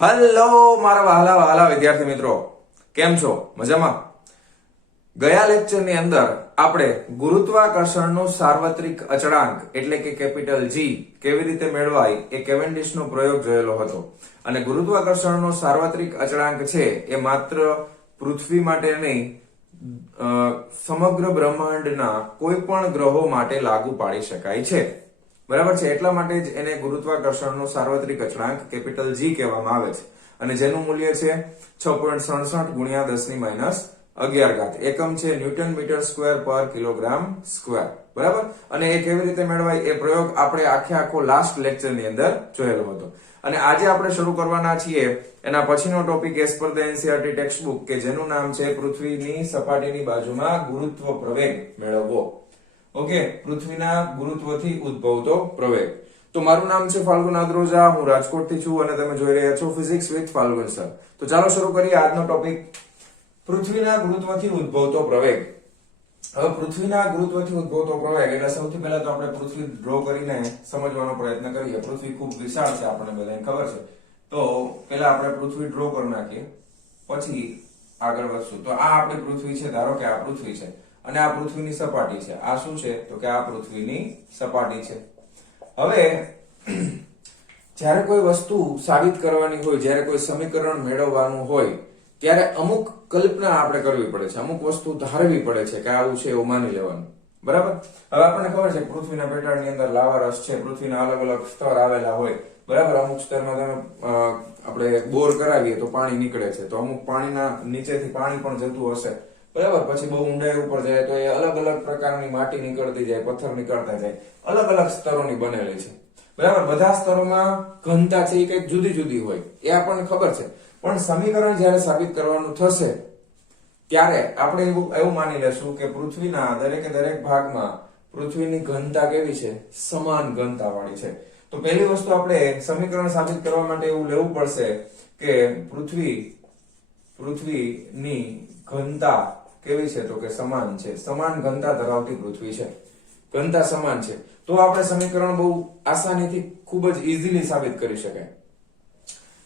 Hello મારા વહાલા વહાલા વિદ્યાર્થી મિત્રો, કેમ છો? મજામાં? ગયા લેક્ચરની અંદર આપણે ગુરુત્વાકર્ષણનો સાર્વત્રિક અચળાંક એટલે કે કેપિટલ G કેવી રીતે મેળવાય એ કેવેન્ડિશનો પ્રયોગ જોયેલો હતો. અને ગુરુત્વાકર્ષણનો સાર્વત્રિક અચળાંક છે એ માત્ર પૃથ્વી માટે નહીં, સમગ્ર બ્રહ્માંડના કોઈ પણ ગ્રહો માટે લાગુ પાડી શકાય છે. બરાબર છે? એટલા માટે જ એને ગુરુત્વાકર્ષણનો સાર્વત્રિક અચળાંક કેપિટલ G કહેવામાં આવે છે. અને જેનું મૂલ્ય છે 6.67 ગુણ્યા 10⁻11 ઘાત. એકમ છે ન્યૂટન મીટર સ્ક્વેર પર કિલોગ્રામ સ્ક્વેર. બરાબર? અને એ કેવી રીતે મેળવાય એ પ્રયોગ આપણે આખો લાસ્ટ લેક્ચરની અંદર જોયેલો હતો. અને આજે આપણે શરૂ કરવાના છીએ એના પછીનો topic as per the NCERT text book, કે જેનું નામ છે પૃથ્વીની સપાટીની બાજુમાં ગુરુત્વ પ્રવેગ મેળવવો. ઓકે, પૃથ્વીના ગુરુત્વથી ઉદ્ભવતો પ્રવેગ. તો મારું નામ છે ફાલ્ગુન આદ્રોજા, હું રાજકોટથી છું અને તમે જોઈ રહ્યા છો ફિઝિક્સ વિથ ફાલ્ગુન સર. તો ચાલો શરૂ કરીએ આજનો ટોપિક, પૃથ્વીના ગુરુત્વથી ઉદ્ભવતો પ્રવેગ. હવે પૃથ્વીના ગુરુત્વથી ઉદ્ભવતો પ્રવેગ એટલે સૌથી પહેલા તો આપણે પૃથ્વી ડ્રો કરીને સમજવાનો પ્રયત્ન કરીએ. પૃથ્વી ખૂબ વિશાળ છે, આપણને બધાને ખબર છે. તો પહેલા આપણે પૃથ્વી ડ્રો કરી નાખીએ, પછી આગળ વધશું. તો આ આપણી પૃથ્વી છે, ધારો કે આ પૃથ્વી છે અને આ પૃથ્વીની સપાટી છે. આ શું છે? તો કે આ પૃથ્વીની સપાટી છે. હવે જ્યારે કોઈ વસ્તુ સાબિત કરવાની હોય, જ્યારે કોઈ સમીકરણ મેળવવાનું હોય, ત્યારે અમુક કલ્પના આપણે કરવી પડે છે, અમુક વસ્તુ ધારવી પડે છે કે આવું છે એવું માની લેવાનું. બરાબર? હવે આપણને ખબર છે પૃથ્વીના પેટાળની અંદર લાવારસ છે, પૃથ્વીના અલગ અલગ સ્તર આવેલા હોય. બરાબર? અમુક સ્તરમાં તમે આપણે બોર કરાવીએ તો પાણી નીકળે છે, તો અમુક પાણીના નીચેથી પાણી પણ જતું હશે. બરાબર? પછી બહુ ઊંડાઈ ઉપર જાય તો એ અલગ અલગ પ્રકારની માટી નીકળતી જાય, પથ્થર નીકળતા જાય, અલગ અલગ સ્તરોની બનેલી છે. બરાબર? બધા સ્તરોમાં ઘનતા છે એ કંઈક જુદી જુદી હોય, એ આપણને ખબર છે. પણ સમીકરણ જ્યારે સાબિત કરવાનું થશે ત્યારે આપણે એવું માની લેશું કે પૃથ્વીના દરેકે દરેક ભાગમાં પૃથ્વીની ઘનતા કેવી છે? સમાન ઘનતા વાળી છે. તો પહેલી વસ્તુ આપણે સમીકરણ સાબિત કરવા માટે એવું લેવું પડશે કે પૃથ્વીની ઘનતા કેવી છે? તો કે સમાન છે. સમાન ઘનતા ધરાવતી પૃથ્વી છે, ઘનતા સમાન છે. તો આપણે સમીકરણ બહુ આસાનીથી ખૂબ જ ઈઝીલી સાબિત કરી શકાય.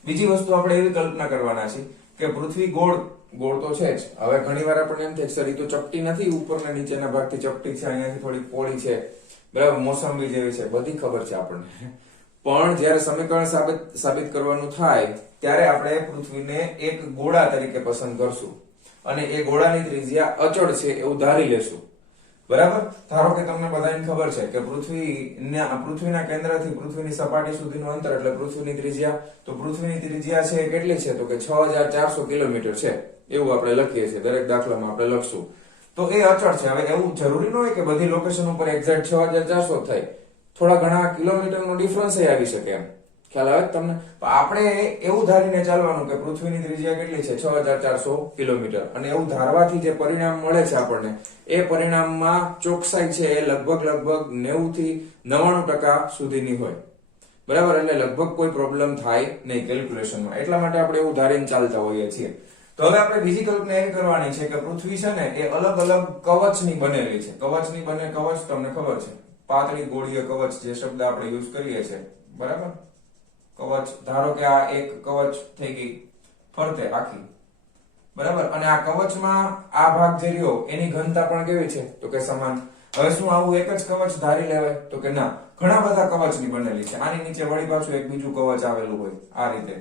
બીજી વસ્તુ આપણે એવી કલ્પના કરવાના છે કે પૃથ્વી ગોળ તો છે જ. હવે ઘણીવાર આપણને એમ થાય સર એ તો ચપટી નથી, ઉપરના નીચેના ભાગથી ચપટી છે, અહીંયાથી થોડી પોળી છે, બરાબર, મોસંબી જેવી છે, બધી ખબર છે આપણને. પણ જ્યારે સમીકરણ સાબિત કરવાનું થાય ત્યારે આપણે પૃથ્વીને એક ગોળા તરીકે પસંદ કરશું અને એ ગોળાની ત્રિજ્યા અચળ છે એવું ધારી લેશું. બરાબર? ધારો કે તમને બધાને ખબર છે કે પૃથ્વીના કેન્દ્રથી પૃથ્વીની સપાટી સુધીનું અંતર એટલે પૃથ્વીની ત્રિજ્યા. તો પૃથ્વીની ત્રિજ્યા છે કેટલી છે? તો કે 6400 કિલોમીટર છે, એવું આપણે લખીએ છીએ. દરેક દાખલામાં આપણે લખશું. તો એ અચળ છે. હવે એવું જરૂરી ન હોય કે બધી લોકેશન ઉપર એક્ઝેક્ટ 6400 થાય, થોડા ઘણા કિલોમીટરનો ડિફરન્સ આવી શકે. એમ ખ્યાલ આવે તમને? આપણે એવું ધારીને ચાલવાનું કે પૃથ્વીની ત્રિજ્યા કેટલી છે? 6400 કિલોમીટર. અને એવું ધારવાથી જે પરિણામ મળે છે આપણને, એ પરિણામમાં ચોકસાઈ છે એ લગભગ 90 થી 99% સુધીની હોય. બરાબર? એટલે લગભગ કોઈ પ્રોબ્લેમ થાય નહીં કેલ્ક્યુલેશનમાં. એટલા માટે આપણે એવું ધારીને ચાલતા હોઈએ છીએ. તો હવે આપણે બીજી કલ્પના એવી કરવાની છે કે પૃથ્વી છે ને એ અલગ અલગ કવચની બનેલી છે. કવચ તમને ખબર છે, પાતળી ગોળીય કવચ જે શબ્દ આપણે યુઝ કરીએ છીએ. બરાબર? કવચ, ધારો કે આ એક કવચ થઈ ગઈ ફરતે આખી. બરાબર? અને આ કવચમાં આ ભાગ જે રહ્યો એની ઘનતા પણ કેવી છે? તો કે સમાન. હવે શું આવું એક જ કવચ ધારી લેવાય? તો કે ના, ઘણા બધા કવચની બનેલી છે. આની નીચે વળી પાછું એક બીજું કવચ આવેલું હોય આ રીતે.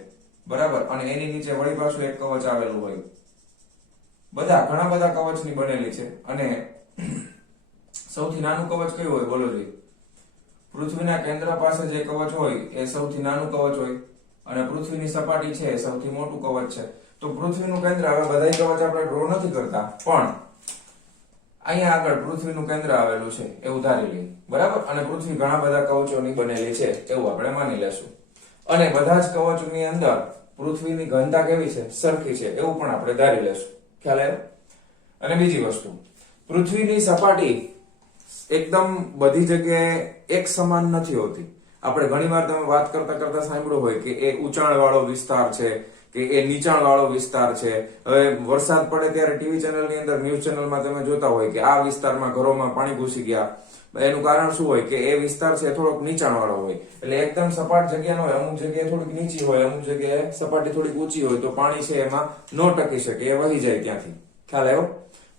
બરાબર? અને એની નીચે વળી પાછું એક કવચ આવેલું હોય. ઘણા બધા કવચની બનેલી છે. અને સૌથી નાનું કવચ કયું હોય? બોલો જી. પૃથ્વીના કેન્દ્ર પાસે જે કવચ હોય એ સૌથી નાનું કવચ હોય અને પૃથ્વીની સપાટી છે એ સૌથી મોટું કવચ છે. તો પૃથ્વીનું કેન્દ્ર, હવે બધા કવચ આપણે ડ્રો નથી કરતા, પણ અહીંયા આગળ પૃથ્વીનું કેન્દ્ર આવેલું છે એવું ધારી લઈએ. બરાબર? અને પૃથ્વી ઘણા બધા કવચોની બનેલી છે એવું આપણે માની લેશું. અને બધા જ કવચોની અંદર પૃથ્વીની ઘનતા કેવી છે? સરખી છે એવું પણ આપણે ધારી લેશું. ખ્યાલ આવ્યો? અને બીજી વસ્તુ, પૃથ્વીની સપાટી એકદમ બધી જગ્યાએ એક સમાન નથી હોતી. આપણે ઘણીવાર તમે વાત કરતા સાંભળ્યું હોય કે એ ઊંચાણ વાળો વિસ્તાર છે કે એ નીચાણ વાળો વિસ્તાર છે. હવે વરસાદ પડે ત્યારે ટીવી ચેનલની અંદર, ન્યૂઝ ચેનલમાં તમે જોતા હોય કે આ વિસ્તારમાં ઘરોમાં પાણી ઘૂસી ગયા, એનું કારણ શું હોય કે એ વિસ્તાર છે થોડોક નીચાણવાળો હોય, એટલે એકદમ સપાટ જગ્યા ન હોય, અમુક જગ્યાએ થોડીક નીચી હોય, અમુક જગ્યાએ સપાટી થોડીક ઊંચી હોય, તો પાણી છે એમાં ન ટકી શકે, એ વહી જાય ત્યાંથી. ખ્યાલ આવ્યો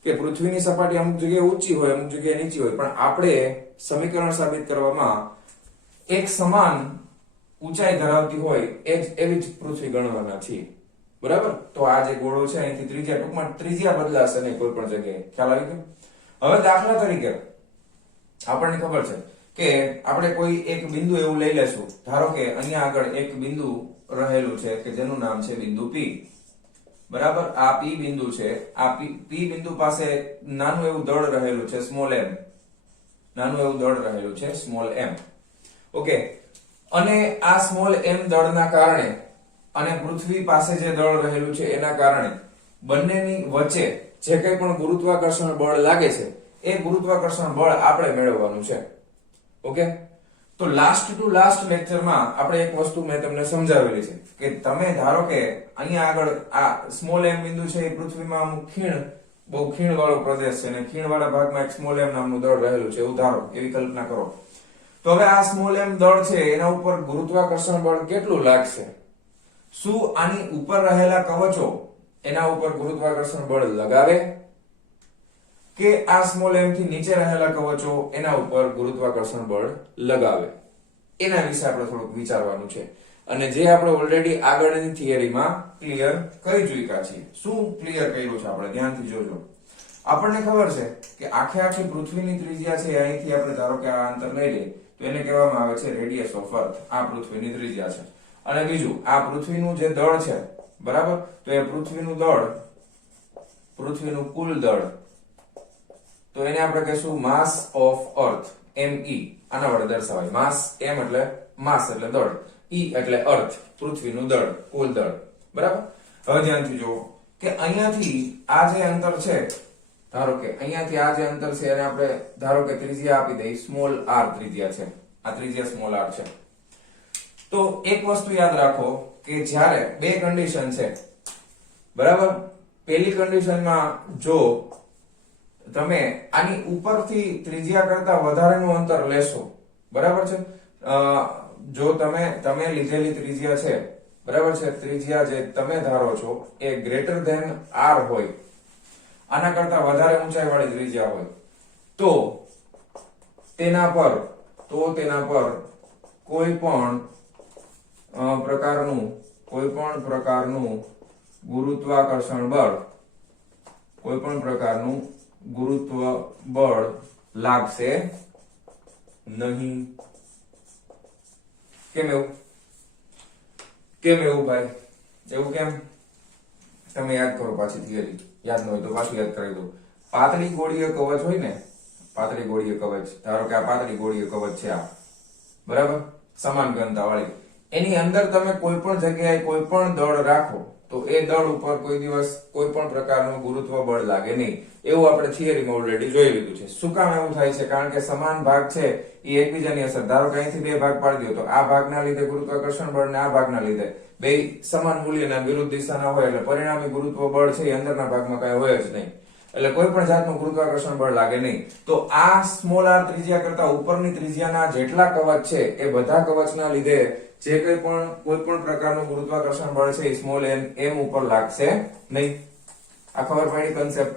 કે પૃથ્વીની સપાટી અમુક જગ્યાએ ઊંચી હોય, અમુક જગ્યાએ નીચી હોય, પણ આપણે સમીકરણ સાબિત કરવામાં એક સમાન ઊંચાઈ ધરાવતી હોય એવી જ પૃથ્વી ગણવાના છીએ. બરાબર? તો આ જે ગોળો છે અહીંથી ત્રિજ્યા, ટૂંકમાં ત્રિજ્યા બદલાશે નહીં કોઈ પણ જગ્યાએ. ખ્યાલ આવી ગયો? હવે દાખલા તરીકે આપણને ખબર છે કે આપણે કોઈ એક બિંદુ એવું લઈ લેશું, ધારો કે અહીંયા આગળ એક બિંદુ રહેલું છે કે જેનું નામ છે બિંદુ P. બરાબર? આ P બિંદુ છે. આ P બિંદુ પાસે નાનું એવું દળ રહેલું છે સ્મોલ m. નાનું એવું દળ રહેલું છે સ્મોલ m. ઓકે, અને આ સ્મોલ m દળના કારણે અને પૃથ્વી પાસે જે દળ રહેલું છે એના કારણે બંનેની વચ્ચે જે કંઈ પણ ગુરુત્વાકર્ષણ બળ લાગે છે એ ગુરુત્વાકર્ષણ બળ આપણે મેળવવાનું છે. ઓકે, તો લાસ્ટ ટુ લાસ્ટ લેક્ચરમાં આપણે એક વસ્તુ મેં તમને સમજાવેલી છે કે તમે ધારો કે અહીંયા આગળ આ સ્મોલ m બિંદુ છે એ પૃથ્વીમાં અમુક બહુ ખીણ વાળો પ્રદેશ છે અને ખીણ વાળા ભાગમાં એક સ્મોલ m નામનું દળ રહેલું છે એવું ધારો, એવી કલ્પના કરો. તો હવે આ સ્મોલ m દળ છે એના ઉપર ગુરુત્વાકર્ષણ બળ કેટલું લાગશે? શું આની ઉપર રહેલા કવચો એના ઉપર ગુરુત્વાકર્ષણ બળ લગાવે કે આ સ્મોલ m થી નીચે રહેલા કવચો એના ઉપર ગુરુત્વાકર્ષણ બળ લગાવે? એના વિશે આપણે થોડુંક વિચારવાનું છે, અને જે આપણે ઓલરેડી આગળની થિયરીમાં ક્લિયર કરી ચૂક્યા છીએ. શું ક્લિયર કર્યું છે આપણે? ધ્યાનથી જોજો. આપણને ખબર છે કે આખી પૃથ્વીની ત્રિજ્યા છે, અહીંથી આપણે ધારો કે આ અંતર લઈ લઈએ તો એને કહેવામાં આવે છે રેડિયસ ઓફ અર્થ. આ પૃથ્વીની ત્રિજ્યા છે. અને બીજું આ પૃથ્વીનું જે દળ છે, બરાબર, તો એ પૃથ્વીનું દળ, પૃથ્વીનું કુલ દળ, તો એને આપણે કહીશું માસ ઓફ અર્થ, me. આના વડે દર્શાવાય. માસ m એટલે માસ એટલે દળ, e એટલે અર્થ, પૃથ્વીનું દળ, કુલ દળ. બરાબર? હવે ધ્યાનથી જુઓ કે અહીંયાથી આ જે અંતર છે, ધારો કે અહીંયાથી આ જે અંતર છે એને આપણે ધારો કે ત્રિજ્યા આપી દઈએ સ્મોલ r ત્રિજ્યા છે. આ ત્રિજ્યા સ્મોલ r છે. તો એક વસ્તુ યાદ રાખો કે જ્યારે બે કન્ડિશન છે, બરાબર, પહેલી કન્ડિશનમાં જો તમે આની ઉપરથી ત્રિજ્યા કરતા વધારેનું અંતર લેશો, બરાબર છે, જો તમે લીધેલી ત્રિજ્યા છે, બરાબર છે, ત્રિજ્યા જે તમે ધારો છો એ ગ્રેટર ધેન r હોય, આના કરતા વધારે ઊંચાઈ વાળી ત્રિજ્યા હોય, તો તેના પર કોઈ પણ પ્રકારનું ગુરુત્વાકર્ષણ બળ, કોઈ પણ પ્રકારનું ગુરુત્વ બળ લાગશે નહીં. કેમ એવું ભાઈ? એવું કેમ? તમે યાદ કરો પાછી થિયરી, યાદ ન હોય તો પાછું યાદ કરી દો. પાતળી ગોળીય કવચ હોય ને, પાતળી ગોળીય કવચ, ધારો કે આ પાતળી ગોળીય કવચ છે આ, બરાબર, સમાન ઘનતા વાળી, એની અંદર તમે કોઈ પણ જગ્યાએ કોઈ પણ દળ રાખો તો એ દળ ઉપર કોઈ દિવસ કોઈ પણ પ્રકારનું ગુરુત્વ બળ લાગે નહીં. એવું આપણે થિયરીમાં ઓલરેડી જોઈ લીધું છે. શું કામ એવું થાય છે? કારણ કે સમાન ભાગ છે એ એકબીજાની અસર, ધારો કે અહીંથી બે ભાગ પાડી દો તો આ ભાગના લીધે ગુરુત્વાકર્ષણ બળ ને આ ભાગના લીધે બે સમાન મૂલ્યના વિરુદ્ધ દિશાના હોય, એટલે પરિણામી ગુરુત્વ બળ છે એ અંદરના ભાગમાં કઈ હોય જ નહીં, એટલે કોઈ પણ જાતનું ગુરુત્વાકર્ષણ બળ લાગે નહીં. તો આ સ્મોલ r ત્રિજ્યા કરતા ઉપરની ત્રિજ્યાના જેટલા કવચ છે એ બધા કવચના લીધે જે કોઈ પણ પ્રકારનું ગુરુત્વાકર્ષણ બળ છે એ સ્મોલ m ઉપર લાગશે નહીં. આ ખબર પડી કન્સેપ્ટ?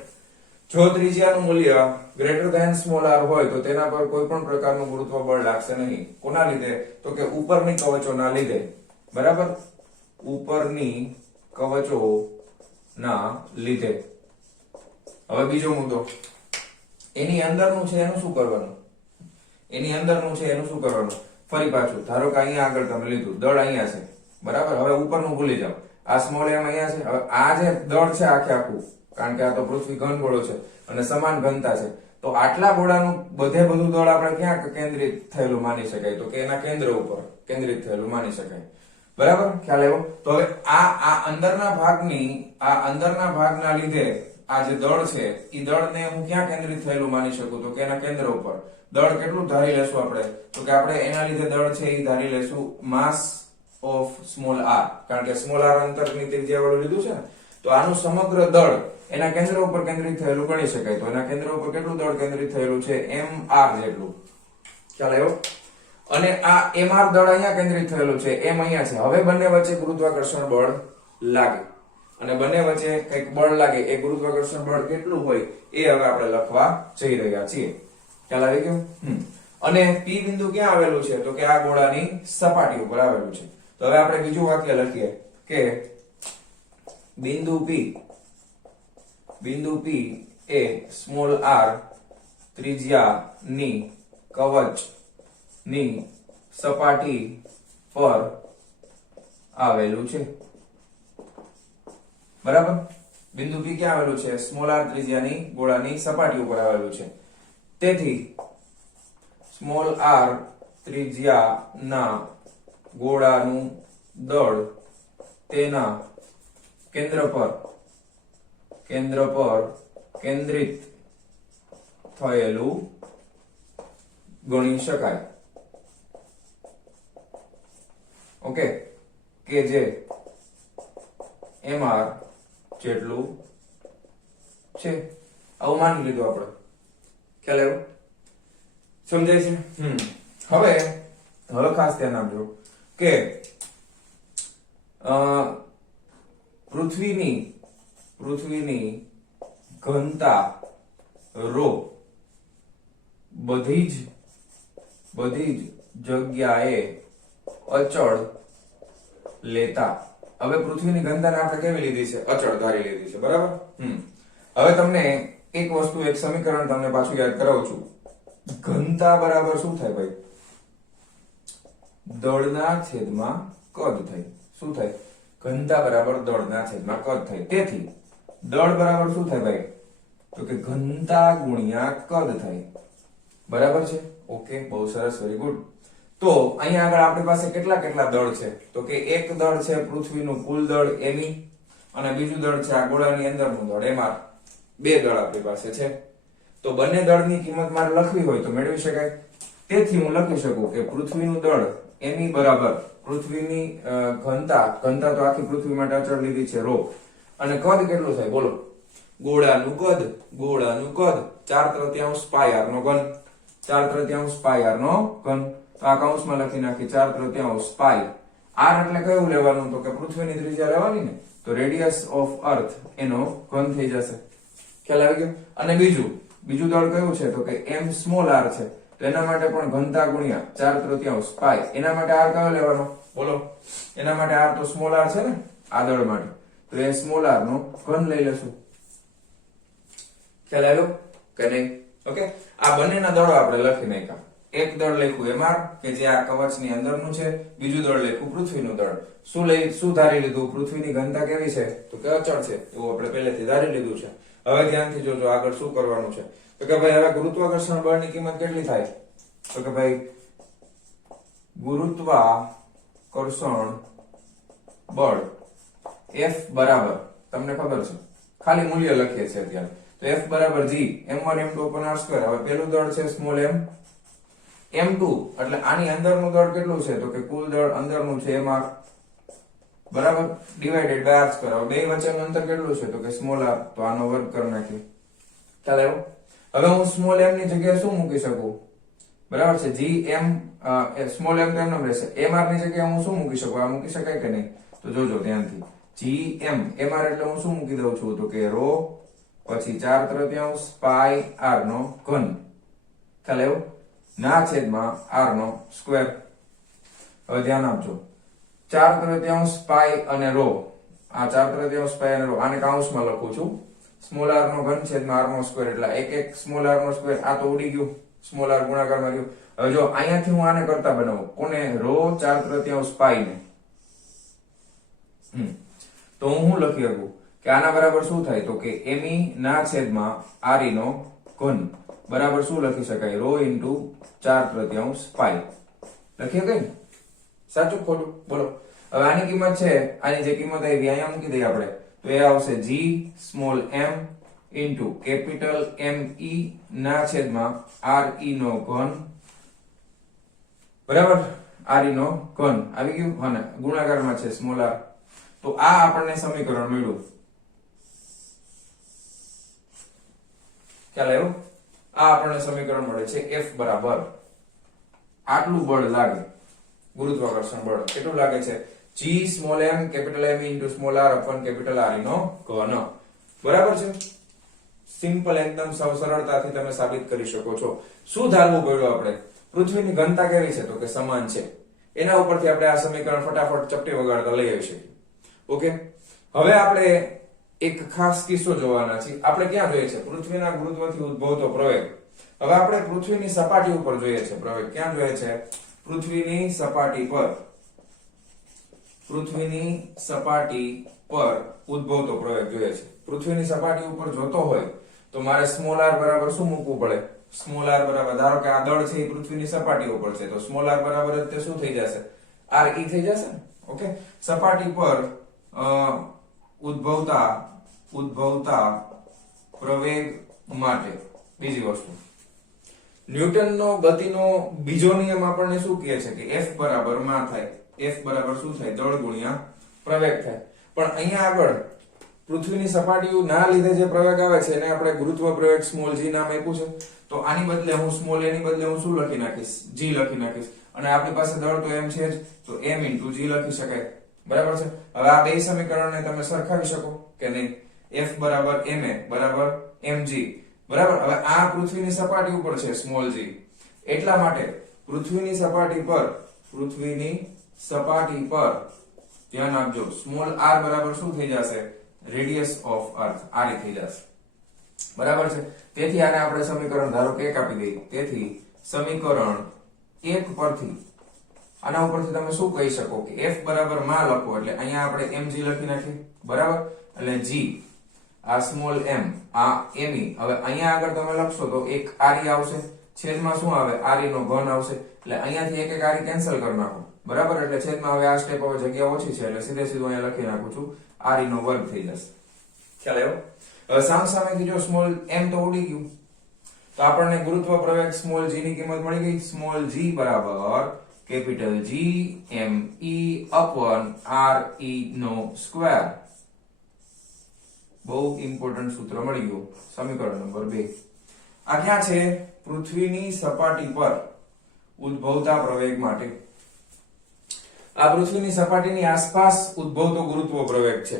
જો ત્રિજ્યાનું મૂલ્ય ગ્રેટર ધેન સ્મોલ r હોય તો તેના પર કોઈ પણ પ્રકારનું ગુરુત્વ બળ લાગશે નહીં. કોના લીધે? તો કે ઉપરની કવચોના લીધે. બરાબર? ઉપરની કવચોના લીધે. હવે બીજો મુદ્દો, એની અંદરનું છે એનું શું કરવાનું? એની અંદરનું છે એનું શું કરવાનું? ફરી પાછું ધારો કે અહીંયા આગળ તમે લીધું, દળ અહીંયા છે, બરાબર, હવે ઉપરનું ભૂલી જાઓ, આ સ્મોલ m અહીંયા છે. હવે આ જે દળ છે આખું, કારણ કે આ તો પૃથ્વી ઘન ગોળો છે અને સમાન ઘનતા છે, તો આટલા ગોળાનું બધું દળ આપણે ક્યાં કેન્દ્રિત થયેલું માની શકાય? તો કે એના કેન્દ્ર ઉપર કેન્દ્રિત થયેલું માની શકાય. બરાબર? ખ્યાલ આવ્યો? તો હવે આ અંદરના ભાગના લીધે આ જે દળ છે એ દળને હું ક્યાં કેન્દ્રિત થયેલું માની શકું? તો કે એના કેન્દ્ર ઉપર. દળ કેટલું ધારી લેશું આપણે? તો કે આપણે એના લીધે દળ છે એ ધારી લેશું માસ ઓફ સ્મોલ r, કારણ કે સ્મોલ r અંતરની ત્રિજ્યા વાળું લીધું છે ને, તો આનું સમગ્ર દળ એના કેન્દ્ર ઉપર કેન્દ્રિત થયેલું ગણી શકાય. તો એના કેન્દ્ર ઉપર કેટલું દળ કેન્દ્રિત થયેલું છે? mr જેટલું. ખ્યાલ આવ્યો? અને આ mr દળ અહીંયા કેન્દ્રિત થયેલું છે, m અહીંયા છે. હવે બંને વચ્ચે ગુરુત્વાકર્ષણ બળ લાગે અને બંને વચ્ચે કંઈક બળ લાગે. એ ગુરુત્વાકર્ષણ બળ કેટલું હોય એ હવે આપણે લખવા જઈ રહ્યા છીએ. ખ્યાલ આવી ગયો? અને P બિંદુ ક્યાં આવેલું છે? તો કે આ ગોળાની સપાટી ઉપર આવેલું છે. તો હવે આપણે બીજું વાક્ય લખીએ કે બિંદુ P એ સ્મોલ r ત્રિજ્યાની કવચની સપાટી પર આવેલું છે. બરાબર? બિંદુ P ક્યાં આવેલું છે? સ્મોલ r ત્રિજ્યાની ગોળાની સપાટી ઉપર આવેલું છે. તેથી સ્મોલ r ત્રિજ્યાના ગોળાનું દળ તેના કેન્દ્ર પર કેન્દ્રિત થયેલું ગણી શકાય. ઓકે, કે જે mr જેટલું છે. આવું માની લીધું આપણે. ખ્યાલ આવ્યો? સમજાય છે? હવે ખાસ ધ્યાન આપજો કે પૃથ્વીની ઘનતા ρ બધી જ જગ્યાએ અચળ લેતા. હવે પૃથ્વીની ઘનતાને આપણે કેવી લીધી છે? અચળ ધારી લીધી છે. બરાબર? હવે તમને એક વસ્તુ, એક સમીકરણ તમને પાછું યાદ કરાવું છું. ઘનતા બરાબર શું થાય ભાઈ? દળના છેદમાં કદ થાય. શું થાય? ઘનતા બરાબર દળના છેદમાં કદ થાય. તેથી દળ બરાબર શું થાય ભાઈ? તો કે ઘનતા ગુણ્યા કદ થાય. બરાબર છે? ઓકે, બહુ સરસ, વેરી ગુડ. તો અહીંયા આગળ આપણી પાસે કેટલા દળ છે? તો કે એક દળ છે પૃથ્વીનું કુલ દળ me અને બીજું દળ છે આ ગોળાની અંદરનું દળ mr. બે દળ આપણી પાસે છે. તો બંને દળની કિંમત મારે લખવી હોય તો મેળવી શકાય. તેથી હું લખી શકું કે પૃથ્વીનું દળ me બરાબર પૃથ્વીની ઘનતા તો આખી પૃથ્વી માટે અચળ લીધી છે ρ, અને કદ કેટલું થાય બોલો? ગોળાનું કદ 4/3 પાઈ r નો ઘન. 4/3 પાઈ r નો ઘન. તો આ કૌંસમાં લખી નાખી 4/3 પાઈ. r એટલે કયું લેવાનું? તો કે પૃથ્વીની ત્રિજ્યા લેવાની ને. તો રેડિયસ ઓફ અર્થ એનો ઘન થઈ જશે. ખ્યાલ આવી ગયો? અને બીજું દળ કયું છે? તો કે m સ્મોલ r છે. તો એના માટે પણ ઘનતા ગુણ્યા 4/3 પાઈ. એના માટે r કયો લેવાનો બોલો? એના માટે r તો સ્મોલ r છે ને, આ દળ માટે. તો એ સ્મોલ r નો ઘન લઈ લેશું. ખ્યાલ આવ્યો કે નહીં? ઓકે, આ બંનેના દળો આપણે લખી નાખ્યા. એક દળ લખ્યું mr કે જે આ કવચની અંદરનું છે, બીજું દળ લખ્યું પૃથ્વીનું દળ. શું ધારી લીધું? પૃથ્વીની ઘનતા કેવી છે? તો કે અચળ છે, એવું આપણે પહેલેથી ધારી લીધું છે. હવે ધ્યાનથી જોજો આગળ શું કરવાનું છે. તો કે ભાઈ હવે ગુરુત્વાકર્ષણ બળની કિંમત કેટલી થાય? તો કે ભાઈ ગુરુત્વાકર્ષણ બળ F બરાબર, તમને ખબર છે, ખાલી મૂલ્ય લખીએ છીએ અત્યારે. તો F બરાબર G m1 m2 upon r square. હવે પેલું દળ છે સ્મોલ m m2, એટલે આની અંદરનું દળ કેટલું છે? તો કે કુલ દળ અંદરનું છે mr બરાબર ડિવાઇડેડ બાય r સ્ક્વેર. હવે બે વચ્ચેનું અંતર કેટલું છે? તો કે સ્મોલ r. તો આનો વર્ગ કરી નાખીએ. ખ્યાલ આવ્યો? હવે હું સ્મોલ m ની જગ્યાએ શું મૂકી શકું? બરાબર છે, gm સ્મોલ m તો એમ નામ રહેશે. mr ની જગ્યાએ હું શું મૂકી શકું? આ મૂકી શકાય કે નહીં? તો જોજો ધ્યાનથી. gm mr એટલે હું શું મૂકી દઉં છું? તો કે ρ પછી 4/3 પાઈ r નો ઘન. ખ્યાલ આવ્યો? ના છેદમાં r નો સ્ક્વેર. હવે ધ્યાન આપજો, 4/3 પાઈ અને ρ, આ 4/3 પાઈ અને ρ આને કૌંસમાં લખું છું. સ્મોલ r નો ઘન છેદમાં r નો સ્ક્વેર, એટલે એક સ્મોલ r નો સ્ક્વેર. આ તો ઉડી ગયું, સ્મોલ r ગુણાકારમાં ગયું. હવે જો અહીંયાથી હું આને કરતા બનાવું, કોને? ρ 4/3 પાઈ ને. તો હું શું લખી શકું કે આના બરાબર શું થાય? તો કે me ના છેદમાં re નો ઘન બરાબર શું લખી શકાય? ρ * 4/3 પાઈ. લખી શકાય? સાચું ખોટું બોલો? હવે આની કિંમત છે, આની જે કિંમત આવી અહીંયા મૂકી દઈએ આપણે. તો એ આવશે g small m into capital me ના છેદમાં re નો ઘન બરાબર re નો ઘન આવી ગયું. અને ગુણાકારમાં છે સ્મોલ r. તો આ આપણને સમીકરણ મળ્યું. ખ્યાલ આવ્યો? આ આપણને સમીકરણ મળે છે F બરાબર આટલું બળ લાગે, ગુરુત્વાકર્ષણ બળ કેટલું લાગે છે? G small m capital M into small r upon capital R નો ઘન. બરાબર છે? સિમ્પલ, એકદમ સરળતાથી તમે સાબિત કરી શકો છો. શું ધારવું પડ્યું આપણે? પૃથ્વીની ઘનતા કેવી છે? તો કે સમાન છે. એના ઉપરથી આપણે આ સમીકરણ ફટાફટ ચપટી વગાડતા લઈ આવી શકીએ. ઓકે, હવે આપણે એક ખાસ કિસ્સો જોવાના છે. આપણે ક્યાં જોઈએ છે? પૃથ્વીના ગુરુત્વથી ઉદ્ભવતો પ્રવેગ. હવે આપણે પૃથ્વીની સપાટી ઉપર જોઈએ છે પ્રવેગ. ક્યાં જોઈએ છે? પૃથ્વીની સપાટી પર. પૃથ્વીની સપાટી પર ઉદ્ભવતો પ્રવેગ જોઈએ છે. પૃથ્વીની સપાટી ઉપર જોતો હોય તો મારે સ્મોલ r બરાબર શું મૂકવું પડે? સ્મોલ r બરાબર, ધારો કે આ દળ છે એ પૃથ્વીની સપાટી ઉપર છે તો સ્મોલ r બરાબર જ તે શું થઈ જશે? r e થઈ જશે ને. ઓકે, સપાટી પર ઉદ્ભવતા પ્રવેગ માટે બીજી વસ્તુ, ન્યૂટનનો ગતિનો બીજો નિયમ આપણને શું કહે છે? કે F બરાબર માં થાય. F બરાબર શું થાય? દળ ગુણ્યા પ્રવેગ થાય. પણ અહીંયા આગળ પૃથ્વીની સપાટીના લીધે જે પ્રવેગ આવે છે એને આપણે ગુરુત્વ પ્રવેગ સ્મોલ g નામ આપ્યું છે. તો આની બદલે હું સ્મોલ a ની બદલે હું શું લખી નાખીશ? g લખી નાખીશ. અને આપણી પાસે દળ તો m છે જ, તો m * g લખી શકાય. બરાબર છે? હવે આ બે સમીકરણને તમે સરખાવી શકો કે નહીં? F બરાબર ma બરાબર mg. બરાબર. હવે આ પૃથ્વીની સપાટી ઉપર છે સ્મોલ g, એટલા માટે પૃથ્વીની સપાટી પર ધ્યાન આપજો, સ્મોલ r બરાબર શું થઈ જશે? રેડિયસ ઓફ અર્થ, આ રીતે થઈ જશે. બરાબર છે? તેથી આને આપણે સમીકરણ ધારો કે 1 આપી દઈએ. તેથી સમીકરણ 1 પરથી આના ઉપરથી તમે શું કહી શકો? કે F બરાબર માં લખો એટલે અહીંયા આપણે mg લખી નાખીએ. બરાબર? એટલે g આ સ્મોલ m આ me. હવે અહીંયા આગળ તમે લખશો તો એક re આવશે, છેદમાં શું આવે? re નો ઘન આવશે. એટલે અહીંયાથી એક re કેન્સલ કરી નાખો. બરાબર? એટલે છેદમાં હવે આ સ્ટેપ હવે જગ્યા ઓછી છે એટલે સીધે સીધું અહીંયા લખી નાખું છું, re નો વર્ગ થઈ જશે. ખ્યાલ આવ્યો? હવે સામેથી જો સ્મોલ m તો ઉડી ગયું તો આપણને ગુરુત્વ પ્રવેગ સ્મોલ g ની કિંમત મળી ગઈ. સ્મોલ g બરાબર capital G m e upon r e નો સ્ક્વેર. બહુ ઇમ્પોર્ટન્ટ સૂત્ર મળી ગયું. સમીકરણ નંબર 2. આ ક્યાં છે? પૃથ્વીની સપાટી પર ઉદ્ભવતા પ્રવેગ માટે. આ પૃથ્વીની સપાટીની આસપાસ ઉદ્ભવતો ગુરુત્વ પ્રવેગ છે.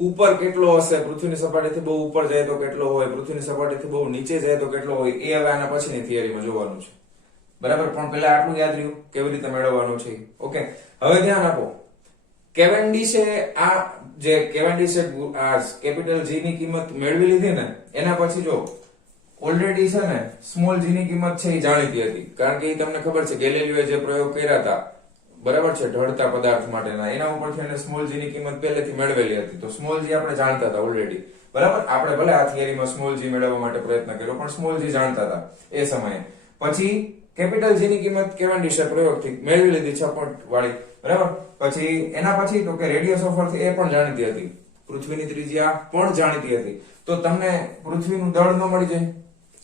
ઉપર કેટલો હશે? પૃથ્વીની સપાટીથી બહુ ઉપર જાય તો કેટલો હોય? પૃથ્વીની સપાટીથી બહુ નીચે જાય તો કેટલો હોય? એ હવે આના પછીની થિયરીમાં જોવાનું છે. બરાબર? પણ પહેલા આટલું યાદ રહ્યું કેવી રીતે મેળવવાનું છે. ઓકે, હવે ધ્યાન આપો. કેવેન્ડિશે આ જે કેવેન્ડિશે આ કેપિટલ G ની કિંમત મેળવી લીધી ને, એના પછી જો ઓલરેડી છે ને સ્મોલ g ની કિંમત છે એ જાણીતી હતી, કારણ કે એ તમને ખબર છે ગેલિલિયોએ જે પ્રયોગ કર્યા હતા, બરાબર છે, ઢળતા પદાર્થ માટેના, એના ઉપરથી એને સ્મોલ g ની કિંમત પહેલેથી મેળવેલી હતી. તો સ્મોલ g આપણે જાણતા હતા ઓલરેડી. બરાબર? આપણે ભલે આ થિયરીમાં સ્મોલ g મેળવવા માટે પ્રયત્ન કર્યો પણ સ્મોલ g જાણતા હતા એ સમયે. પછી કેપિટલ G ની કિંમત કેવેન્ડિશે પ્રયોગથી મેળવી લીધી 6 પોઈન્ટ વાળી. બરાબર? પછી એના પછી તો કે રેડિયસ ઓફ અર્થ એ પણ જાણીતી હતી, પૃથ્વીની ત્રિજ્યા પણ જાણીતી હતી. તો તમને પૃથ્વીનું દળ ન મળી જાય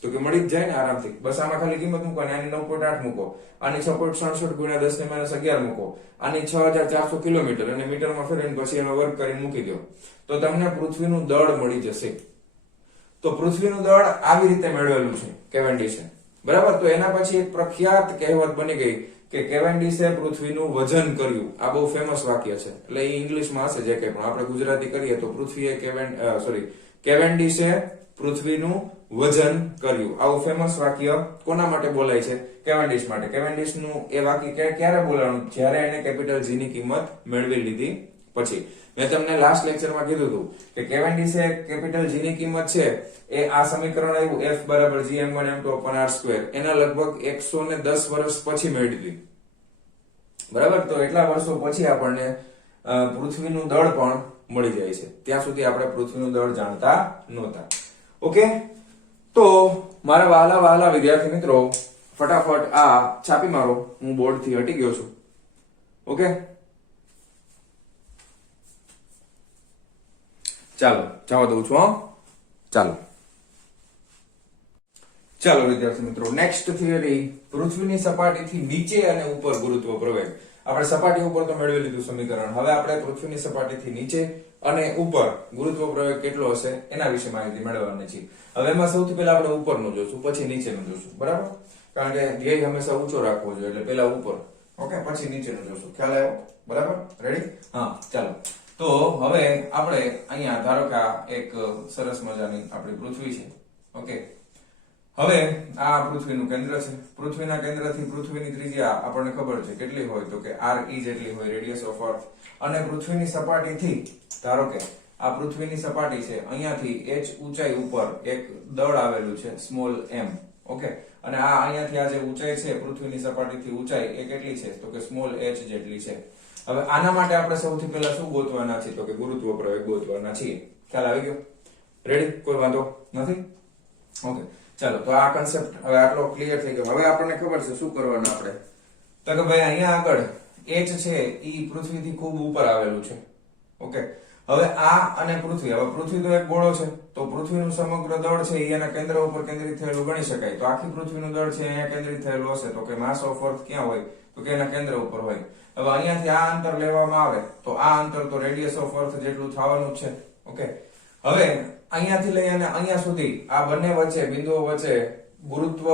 તો કે મળી જ જાય ને આરામથી. બસ આમાં ખાલી કિંમત મૂકો, આની 9.8 મૂકો, આની 6.67 ગુણ્યા 10 - 11 મૂકો, આની 6400 કિલોમીટર અને મીટરમાં ફેરવીને પછી એનો વર્ગ કરીને મૂકી દો તો તમને પૃથ્વીનું દળ મળી જશે. તો પૃથ્વીનું દળ આવી રીતે મેળવેલું છે કેવેન્ડિશે. બરાબર? તો એના પછી એક પ્રખ્યાત કહેવત બની ગઈ કે કેવેન્ડિશે પૃથ્વીનું વજન કર્યું. આ બહુ ફેમસ વાક્ય છે, એટલે એ ઇંગ્લિશમાં હશે જે કંઈ પણ આપણે ગુજરાતી કરીએ તો કેવેન્ડિશે પૃથ્વીનું વજન કર્યું. આવું ફેમસ વાક્ય કોના માટે બોલાય છે? કેવેન્ડિશ માટે. કેવેન્ડિશનું એ વાક્ય ક્યારે બોલાવાનું? જ્યારે એને કેપિટલ G ની કિંમત મેળવી લીધી પછી. મેં તમને લાસ્ટ લેક્ચરમાં કીધું હતું કે કેવેન્ડિશે કેપિટલ G ની કિંમત છે એ આ સમીકરણ આવ્યું F બરાબર gm1m2/r², એના લગભગ 110 વર્ષ પછી મેળવી. બરાબર? તો એટલા વર્ષો પછી આપણને પૃથ્વીનું દળ પણ મળી જાય છે. ત્યાં સુધી આપણે પૃથ્વીનું દળ જાણતા નહોતા. ઓકે, તો મારા વહાલા વિદ્યાર્થી મિત્રો, ફટાફટ આ છાપી મારો, હું બોર્ડ થી હટી ગયો છું. ઓકે, ચાલો જવા દઉં છું. ચાલો વિદ્યાર્થી મિત્રો, નેક્સ્ટ થિયરી, પૃથ્વીની સપાટીથી નીચે અને ઉપર ગુરુત્વ પ્રવેગ. આપણે સપાટી ઉપર તો મેળવી લીધું સમીકરણ, હવે આપણે પૃથ્વીની સપાટીથી નીચે અને ઉપર ગુરુત્વ પ્રવેગ કેટલો હશે એના વિશે માહિતી મેળવવાની છે. હવે એમાં સૌથી પહેલા આપણે ઉપરનું જોશું, પછી નીચેનું જોશું. બરાબર? કારણ કે ધ્યેય હંમેશા ઊંચો રાખવો જોઈએ, એટલે પેલા ઉપર, ઓકે, પછી નીચેનું જોશું. ખ્યાલ આવ્યો? બરાબર, રેડી? હા, ચાલો. તો હવે આપણે અહીંયા ધારો કે આ એક સરસ મજાની આપણી પૃથ્વી છે, ઓકે. હવે આ પૃથ્વીનું કેન્દ્ર છે. પૃથ્વીના કેન્દ્રથી પૃથ્વીની ત્રિજ્યા આપણને ખબર છે કેટલી હોય, તો કે RE જેટલી હોય, રેડિયસ ઓફ અર્થ. અને પૃથ્વીની સપાટીથી ધારો કે આ પૃથ્વીની સપાટી છે, અહીંયાથી h ઊંચાઈ ઉપર એક દળ આવેલું છે સ્મોલ m, ઓકે. અને આ અહીંયાથી આ જે ઊંચાઈ છે પૃથ્વીની સપાટીથી ઊંચાઈ એ કેટલી છે, તો કે સ્મોલ h જેટલી છે. હવે આના માટે આપણે સૌથી પહેલા શું ગોતવાના છીએ, તો કે ગુરુત્વ પ્રવેગ ગોતવાના છીએ. ખ્યાલ આવી ગયો? રેડી? કોઈ વાંધો નથી? ઓકે, ચાલો. તો આ કન્સેપ્ટ હવે આટલો ક્લિયર થઈ ગયો. હવે આપણને ખબર છે શું કરવાનું આપણે, તો કે ભાઈ અહીંયા આગળ h છે ઈ પૃથ્વીથી ખૂબ ઉપર આવેલું છે, ઓકે. હવે આ અને પૃથ્વી, હવે પૃથ્વી તો એક ગોળો છે, તો પૃથ્વીનું સમગ્ર દળ છે એ એના કેન્દ્ર ઉપર કેન્દ્રિત થયેલું ગણી શકાય. તો આખી પૃથ્વીનું દળ છે અહીંયા કેન્દ્રિત થયેલું હશે, તો કે માસ ઓફ અર્થ ક્યાં હોય, તો કે એના કેન્દ્ર ઉપર હોય. હવે અહીંયાથી આ અંતર લેવામાં આવે તો આ અંતર તો રેડિયસ ઓફ અર્થ જેટલું થવાનું છે, ઓકે. હવે અહીંયાથી લઈ અને અહીંયા સુધી આ બંને વચ્ચે, બિંદુઓ વચ્ચે ગુરુત્વ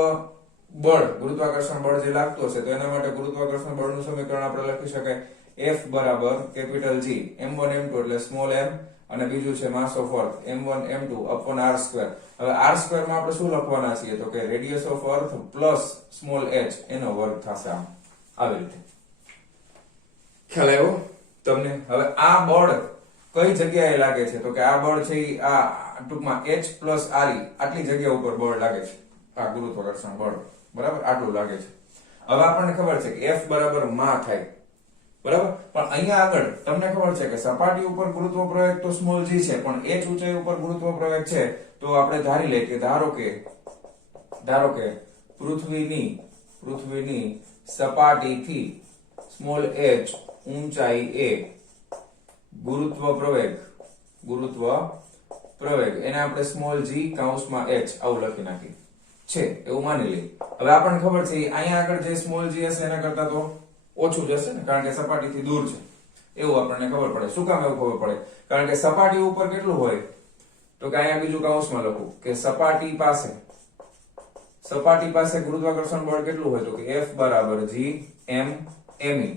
બળ, ગુરુત્વાકર્ષણ બળ જે લાગતું હશે, તો એના માટે ગુરુત્વાકર્ષણ બળનું સમીકરણ આપણે લખી શકાય F બરાબર કેપિટલ G, m1 m2 એટલે સ્મોલ m, અને બીજું છે માસ of earth m1 m2 upon r². હવે r² માં આપણે શું લખવાના છીએ, તો કે radius of earth plus small h એનો વર્ગ થશે. આમ આવી રીતે. ખ્યાલ આવ્યો તમને? હવે આ બળ કઈ જગ્યાએ લાગે છે, તો કે આ બળ છે આ ટૂંકમાં h પ્લસ re આટલી જગ્યા ઉપર બળ લાગે છે, આ ગુરુત્વાકર્ષણ બળ, બરાબર, આટલું લાગે છે. હવે આપણને ખબર છે કે F બરાબર માં થાય, બરાબર. પણ અહીંયા આગળ તમને ખબર છે કે સપાટી ઉપર ગુરુત્વ પ્રવેગ તો સ્મોલ g છે, પણ h ઊંચાઈ ઉપર ગુરુત્વ પ્રવેગ છે. તો આપણે ધારી લઈએ કે ધારો કે પૃથ્વીની સપાટીથી સ્મોલ h ઊંચાઈ એ ગુરુત્વ પ્રવેગ એને આપણે સ્મોલ g કૌંસમાં h આવું લખી નાખી છે, એવું માની લઈએ. હવે આપણને ખબર છે અહીંયા આગળ જે સ્મોલ g હશે એના કરતા તો ઓછું જશે ને, કારણ કે સપાટીથી દૂર છે, એવું આપણને ખબર પડે. શું કામ એવું ખબર પડે? કારણ કે સપાટી ઉપર કેટલું હોય, તો કે અહીંયા બીજું કૌંસમાં લખું કે સપાટી પાસે ગુરુત્વાકર્ષણ બળ કેટલું હોય, તો કે F બરાબર G m me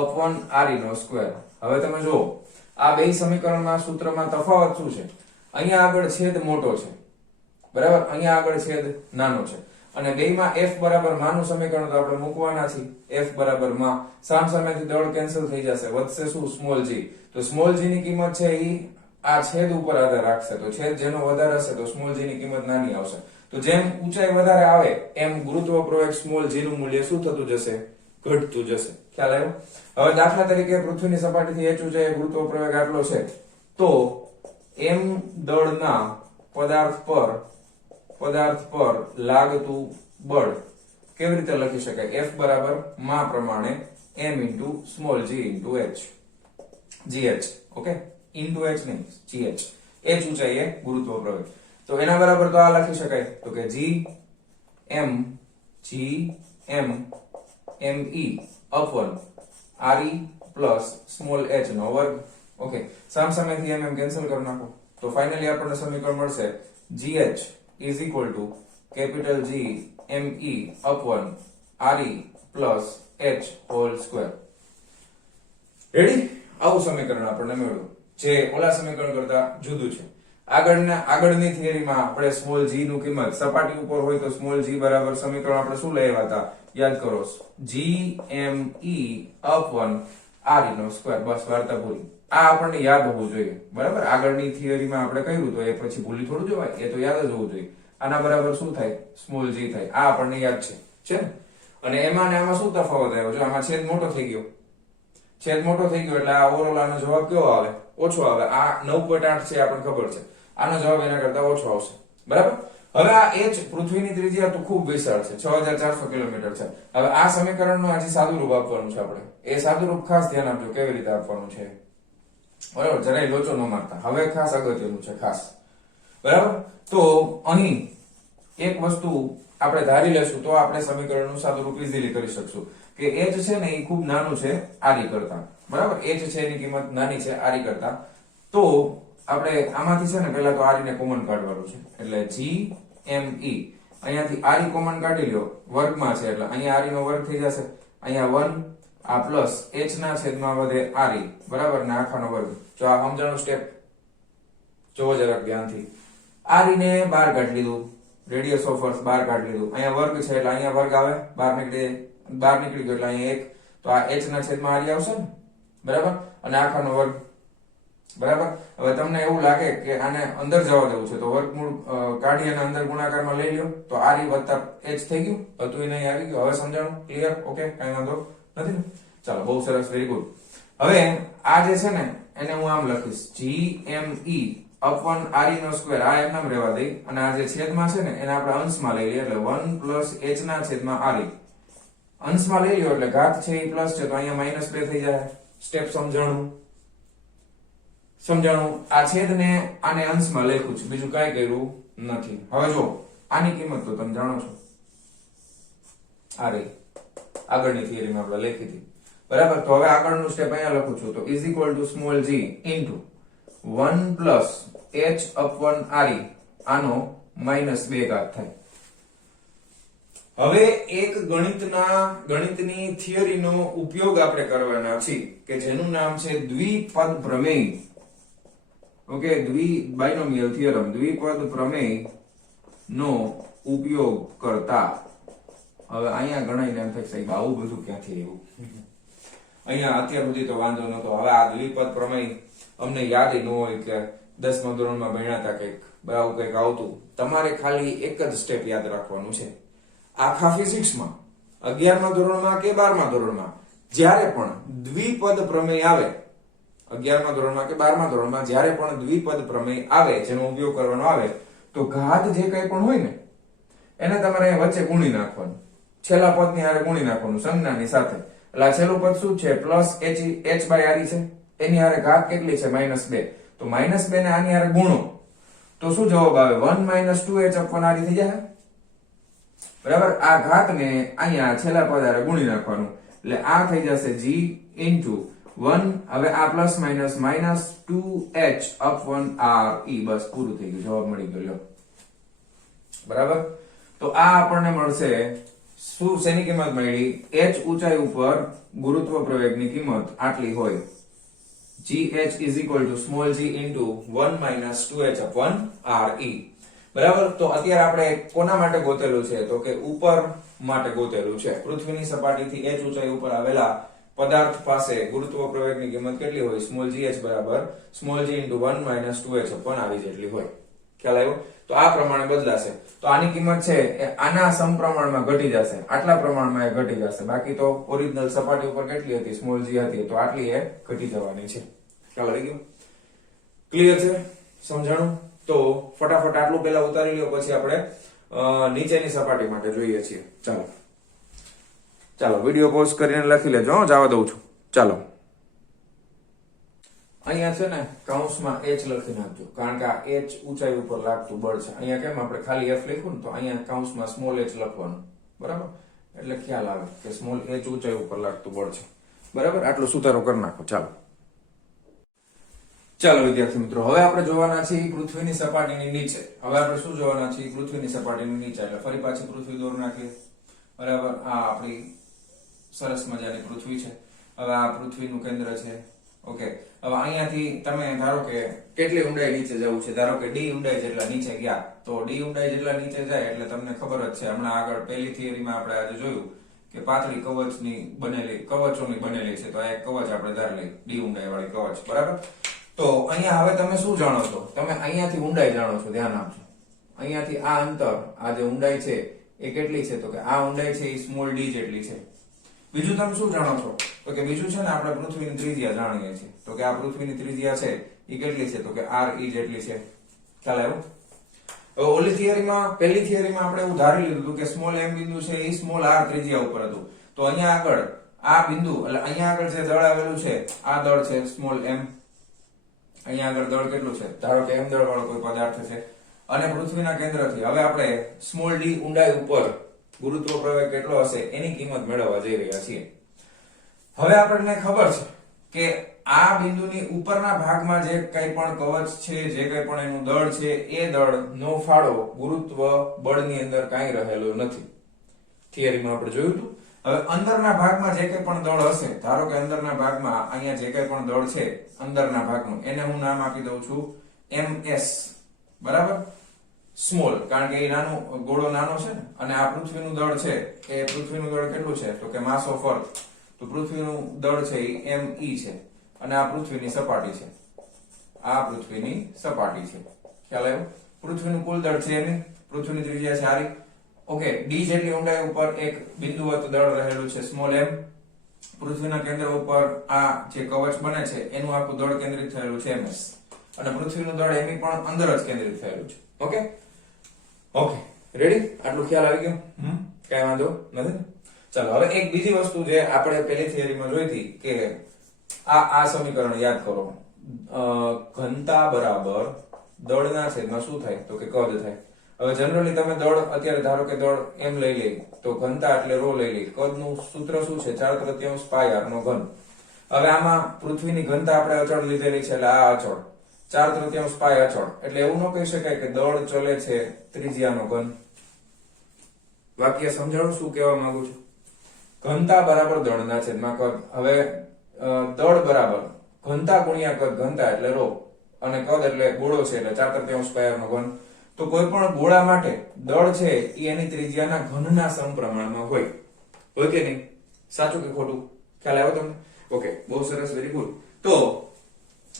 upon re નો સ્ક્વેર. હવે તમે જુઓ આ બે સમીકરણમાં સૂત્રમાં તફાવત શું છે? અહીંયા આગળ છેદ મોટો છે, બરાબર, અહીંયા આગળ છેદ નાનો છે, અને બેયમાં F બરાબર માનું સમીકરણ તો આપણે મૂકવાના છીએ. F બરાબર માં સામસામેથી દળ કેન્સલ થઈ જશે, વધશે શું? Small g. તો સ્મોલ g ની કિંમત છે ઈ આ છેદ ઉપર આધાર રાખશે, તો છેદ જેનો વધારે હશે તો સ્મોલ g ની કિંમત નાની આવશે. તો જેમ ઊંચાઈ વધારે આવે એમ ગુરુત્વ પ્રવેગ સ્મોલ g નું મૂલ્ય શું થતું જશે? ઘટતું જશે. ખ્યાલ આવ્યો? હવે દાખલા તરીકે પૃથ્વીની સપાટીથી h ઊંચાઈ ગુરુત્વ પ્રવેગ આટલો છે, તો m દળના પદાર્થ પર લાગતું બળ કેવી રીતે લખી શકાય? F બરાબર માં પ્રમાણે m into small g into h, gh, okay, into h નહીં, gh. h ઊંચાઈ એ ગુરુત્વ પ્રવેગ, તો એના બરાબર તો આ લખી શકાય, તો કે g m me upon re plus small h નો વર્ગ, ઓકે. સામસામેથી mm કેન્સલ કરી નાખો, તો ફાઇનલી આપણને સમીકરણ મળશે gh is equal to capital G me upon re plus h whole square. Ready? આવું સમીકરણ આપણને મળ્યું, જે ઓલા સમીકરણ કરતા જુદું છે. આગળની થિયરીમાં આપણે સ્મોલ g નું કિંમત સપાટી ઉપર હોય તો સ્મોલ g બરાબર સમીકરણ આપણે શું લેવા હતા? યાદ કરો, gme upon re નો સ્ક્વેર. બસ વાર્તા પૂરી. આ આપણને યાદ હોવું જોઈએ, બરાબર. આગળની થિયરીમાં આપણે કહ્યું તો એ પછી ભૂલી થોડું જવાય, એ તો યાદ જ હોવું જોઈએ. આના બરાબર શું થાય? સ્મોલ g થાય. આ આપણને યાદ છે ને? અને એમાં ને આમાં શું તફાવત આવ્યો? જો આમાં છેદ મોટો થઈ ગયો, એટલે આ ઓવરઓલ આનો જવાબ કેવો આવે? ઓછો આવે. આ 9.8 છે આપણને ખબર છે, આનો જવાબ એના કરતા ઓછો આવશે, બરાબર. હવે આ h પૃથ્વીની ત્રિજ્યા તો ખૂબ વિશાળ છે, 6400 કિલોમીટર છે. હવે આ સમીકરણનું હજી સાદું રૂપ આપવાનું છે આપણે. એ સાદું રૂપ ખાસ ધ્યાન આપજો કેવી રીતે આપવાનું છે, બરાબર. જરાય લોચો ન મારતા. હવે ખાસ અગત્યનું છે, ખાસ, બરાબર. તો અહીં એક વસ્તુ આપણે ધારી લેશું તો આપણે સમીકરણનું સાદું રૂપ ઈઝીલી કરી શકશું કે h છે ને એ ખૂબ નાનું છે re કરતા, બરાબર. h છે એની કિંમત નાની છે re કરતા. તો આપણે આમાંથી છે ને પહેલા તો re ને કોમન કાઢવાનું છે, એટલે g me અહીંયાથી આરી કોમન કાઢી લ્યો, વર્ગમાં છે એટલે અહીંયા આરી નો વર્ગ થઈ જશે, અહીંયા 1 આ પ્લસ h ના છેદમાં વધે આરી, બરાબર, ને આખાનો વર્ગ. જો આ સમજાણું સ્ટેપ જોવો જરાક ધ્યાનથી. આરી ને બહાર કાઢી લીધું, રેડિયસ ઓફ અર્થ બહાર કાઢી લીધું, અહીંયા વર્ગ છે એટલે અહીંયા વર્ગ આવે, બહાર નીકળી ગયો એટલે અહીંયા 1, તો આ h ના છેદમાં આરી આવશે ને, બરાબર, અને આખાનો વર્ગ, બરાબર. હવે તમને એવું લાગે કે આને અંદર જવા દેવું છે તો વર્ગમૂળ કાઢી અને અંદર ગુણાકારમાં લઈ લ્યો, તો આરી વત્તા h થઈ ગયું, હતું એ નહીં આવી ગયું. હવે સમજાણું? ક્લિયર? ઓકે, કઈ વાંધો નથી ને? ચાલો, બહુ સરસ, વેરી ગુડ. હવે આ જે છે ને એને હું આમ લખીશ GME upon RE નો સ્ક્વેર, આ એમ નામ રહેવા દઈ, અને આ જે છેદમાં છે ને એને આપણે અંશમાં લઈ લઈએ એટલે 1 પ્લસ h ના છેદમાં RE. અંશમાં લઈ લ્યો એટલે ઘાત છે એ પ્લસ છે તો અહીંયા -2 થઈ જાય. સ્ટેપ સમજાણું? આ છેદને આને અંશમાં લખ્યું છે, બીજું કાંઈ કર્યું નથી. હવે જો આની કિંમત તો તમે જાણો છો, આ રહી આગળની થિયરીમાં આપણે લખી હતી, બરાબર. તો હવે આગળનું સ્ટેપ અહીંયા લખું છું, તો is equal to small g into 1 plus h upon RE, આનો -2 ઘાત થાય. હવે એક ગણિતની થિયરીનો ઉપયોગ આપણે કરવાના છીએ કે જેનું નામ છે દ્વિપદ પ્રમેય. ઓકે, બાયનોમિયલ થિયરમ, દ્વિપદ પ્રમેય નો ઉપયોગ કરતા. હવે અહીંયા ઘણા એમ થાય સાહેબ આવું બધું ક્યાંથી આવ્યું, અહીંયા અત્યાર સુધી તો વાંધો નતો, હવે આ દ્વિપદ પ્રમેય અમને યાદ ન હોય કે 10મા ધોરણમાં ભણ્યા હતા કંઈક આવું કંઈક આવતું. તમારે ખાલી એક જ સ્ટેપ યાદ રાખવાનું છે. આખા ફિઝિક્સમાં 11મા ધોરણમાં કે 12મા ધોરણમાં જ્યારે પણ દ્વિપદ પ્રમેય આવે, 11મા ધોરણમાં કે 12મા ધોરણમાં જ્યારે પણ દ્વિપદ પ્રમેય આવે જેનો ઉપયોગ કરવાનો આવે તો ઘાત જે કંઈ પણ હોય ને એને તમારે વચ્ચે ગુણી નાખવાનું, છેલ્લા પદની હારે ગુણી નાખવાનું સંજ્ઞાની સાથે. એટલે આ છેલ્લું પદ શું છે? પ્લસ h બાય RE છે, એની હારે ઘાત કેટલી છે? -2. તો -2 ને આની હારે ગુણો તો શું જવાબ આવે? 1 - 2h upon RE થઈ જાય, બરાબર. આ ઘાતને અહીંયા છેલ્લા પદ હારે ગુણી નાખવાનું એટલે આ થઈ જશે g ઇન્ટુ 1. હવે આ plus minus -2h upon RE, બસ પૂરું થઈ ગયું, જવાબ મળી ગયો. બરાબર. તો આ આપણને મળશે શું? શેની કિંમત મળી? h ઊંચાઈ ઉપર ગુરુત્વ પ્રવેગની કિંમત આટલી હોય. gh is equal to small g into 1 - 2h upon RE. બરાબર. તો અત્યારે આપણે કોના માટે ગોતેલું છે? તો કે ઉપર માટે ગોતેલું છે. પૃથ્વીની સપાટીથી h ઊંચાઈ ઉપર આવેલા પદાર્થ પાસે ગુરુત્વ પ્રવેગની કિંમત કેટલી હોય? સ્મોલ gh બરાબર small g into 1 - 2h upon RE જેટલી હોય. ખ્યાલ આવ્યો? તો આ પ્રમાણે બદલાશે. તો આની કિંમત છે એ આના સમપ્રમાણમાં ઘટી જશે, આટલા પ્રમાણમાં એ ઘટી જશે. બાકી તો ઓરિજિનલ સપાટી ઉપર કેટલી હતી? સ્મોલ g હતી, તો આટલી એ ઘટી જવાની છે. ખ્યાલ આવી ગયો? ક્લિયર છે? સમજાણું? તો ફટાફટ આટલું પહેલા ઉતારી લ્યો, પછી આપણે નીચેની સપાટી માટે જોઈએ છીએ. ચાલો વિડિયો પોઝ કરીને લખી લેજો, જવા દઉં છું. ચાલો અહીંયા છે ને કૌંસમાં h લખી નાખજો, કારણ કે આ h ઊંચાઈ ઉપર લાગતું બળ છે. અહીંયા કેમ આપણે ખાલી f લખ્યું ને, તો અહીંયા કૌંસમાં સ્મોલ h લખવાનું, બરાબર, એટલે ખ્યાલ આવે કે સ્મોલ h ઊંચાઈ ઉપર લાગતું બળ છે. બરાબર. આટલો સુધારો કરી નાખો. ચાલો વિદ્યાર્થી મિત્રો, હવે આપણે જોવાના છીએ પૃથ્વીની સપાટીની નીચે. હવે આપણે શું જોવાના છીએ? પૃથ્વીની સપાટીની નીચે. એટલે ફરી પાછી પૃથ્વી દોર નાખીએ. બરાબર. આ આપણી સરસ મજાની પૃથ્વી છે. હવે આ પૃથ્વીનું કેન્દ્ર છે. ઓકે. હવે અહીંયાથી તમે ધારો કે કેટલી ઊંડાઈ નીચે જવું છે, ધારો કે d ઊંડાઈ જેટલા નીચે ગયા, તો d ઊંડાઈ જેટલા નીચે જાય એટલે તમને ખબર જ છે, હમણાં આગળ પહેલી થિયરીમાં આપણે આજે જોયું કે પાતળી કવચોની બનેલી છે. તો આ એક કવચ આપણે ધાર લઈ, d ઊંડાઈ વાળી કવચ. બરાબર. તો અહીંયા હવે તમે શું જાણો છો? તમે અહીંયાથી ઊંડાઈ જાણો છો, ધ્યાન આપજો. અહીંયાથી આ અંતર, આ જે ઊંડાઈ છે એ કેટલી છે? તો કે આ ઊંડાઈ છે એ સ્મોલ d જેટલી છે. બીજું તમે શું જાણો છો? તો કે બીજું છે ને આપણે પૃથ્વીની ત્રિજ્યા જાણીએ છીએ. તો કે આ પૃથ્વીની ત્રિજ્યા છે એ કેટલી છે? તો કે RE જેટલી છે. ખ્યાલ આવ્યો? હવે ઓલી થિયરીમાં, પહેલી થિયરીમાં આપણે એવું ધારી લીધું હતું કે સ્મોલ m બિંદુ છે એ સ્મોલ r ત્રિજ્યા ઉપર હતું. તો અહીંયા આગળ આ બિંદુ, એટલે અહીંયા આગળ જે દળ આવેલું છે આ દળ છે સ્મોલ m. અહીંયા આગળ દળ કેટલું છે? ધારો કે m દળ વાળો કોઈ પદાર્થ છે અને પૃથ્વીના કેન્દ્રથી હવે આપણે સ્મોલ d ઊંડાઈ ઉપર ગુરુત્વ પ્રવેગ કેટલો હશે એની કિંમત મેળવવા જઈ રહ્યા છીએ. હવે આપણને ખબર છે કે આ બિંદુની ઉપરના ભાગમાં જે કંઈ પણ કવચ છે, જે કંઈ પણ એનું દળ છે, એ દળનો ફાળો ગુરુત્વ બળની અંદર કાંઈ રહેલો નથી. થિયરીમાં આપણે જોયું હતું. હવે અંદરના ભાગમાં જે કંઈ પણ દળ હશે, ધારો કે અંદરના ભાગમાં અહીંયા જે કંઈ પણ દળ છે અંદરના ભાગનું, એને હું નામ આપી દઉં છું ms, બરાબર, સ્મોલ, કારણ કે એ નાનો ગોળો નાનો છે ને, અને આ પૃથ્વીનું દળ છે, એ પૃથ્વીનું દળ કેટલું છે તો કે માસ ઓફ અર્થ, તો પૃથ્વીનું દળ છે એ me છે, અને આ પૃથ્વીની સપાટી છે, આ પૃથ્વીની સપાટી છે. ખ્યાલ આવ્યો? પૃથ્વીનું કુલ દળ છે me, પૃથ્વીની ત્રિજ્યા છે r. ઓકે, d જેટલી ઊંડાઈ ઉપર એક બિંદુવત દળ રહેલું છે સ્મોલ m. પૃથ્વીના કેન્દ્ર ઉપર આ જે કવચ બને છે એનું આખું દળ કેન્દ્રિત થયેલું છે ms, અને પૃથ્વીનું દળ me પણ અંદર જ કેન્દ્રિત થયેલું છે. Okay okay, ready? આટલું ખ્યાલ આવી ગયો? કઈ વાંધો નથી. ચાલો હવે એક બીજી વસ્તુ જે આપણે પહેલી થિયરીમાં જોઈ હતી કે આ સમીકરણ યાદ કરો. ઘનતા બરાબર દળના છેદમાં શું થાય તો કે કદ થાય. હવે જનરલી તમે દળ અત્યારે ધારો કે દળ એમ લઈ લે તો ઘનતા એટલે રો લઈ લે. કદનું સૂત્ર શું છે? 4/3 પાઈ r નો ઘન. હવે આમાં પૃથ્વીની ઘનતા આપણે અચળ લીધેલી છે એટલે આ અચળ 4/3 પાઈ અચળ, એટલે એવું ન કહી શકાય કે દળ ચલે છે ત્રિજ્યાનો ઘન. વાક્ય સમજાવું શું કહેવા માંગુ છું? ઘનતા બરાબર દળના છેદમાં કદ. હવે દળ બરાબર ઘનતા ગુણ્યા કદ, ઘનતા એટલે રો અને કદ એટલે ગોળો છે એટલે 4/3 પાઈ r નો ઘન. તો કોઈ પણ ગોળા માટે દળ છે એ એની ત્રિજ્યાના ઘનના સમપ્રમાણમાં હોય કે નહીં? સાચું કે ખોટું? ખ્યાલ આવ્યો તમને? ઓકે, બહુ સરસ, વેરી ગુડ. તો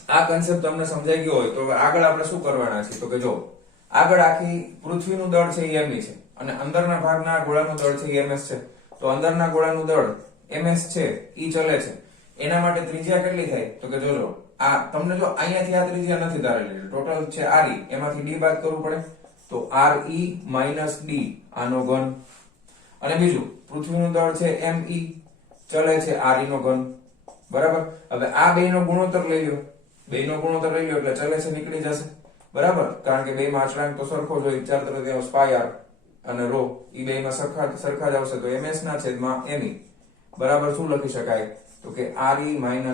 આ કન્સેપ્ટ તમને સમજાઈ ગયો હોય તો હવે આગળ આપણે શું કરવાના છે તો કે જો આગળ આખી પૃથ્વીનું દળ છે એ me છે, અને અંદરના ભાગના ગોળાનું દળ છે એ ms છે. તો અંદરના ગોળાનું દળ ms છે ઈ ચલે છે, એના માટે ત્રિજ્યા કેટલી થાય તો કે જોજો આ તમને જો અહીંયાથી આ ત્રિજ્યા નથી ધારેલી, ટોટલ છે re, એમાંથી d બાદ કરવું પડે તો re - d આનો ઘન. અને બીજું પૃથ્વીનું દળ છે me, ચલે છે re નો ઘન, બરાબર. હવે આ બેયનો ગુણોત્તર લઈ લો, બેયનો ગુણોત્તર લઈ લો એટલે ચલે છે નીકળી જશે, બરાબર, કારણ કે બેયમાં અચળાંક તો સરખો જ હોય, 4/3 પાઈ r અને રો ઈ બેયમાં સરખા જ આવશે. તો ms ના છેદમાં me બરાબર શું લખી શકાય તો કે re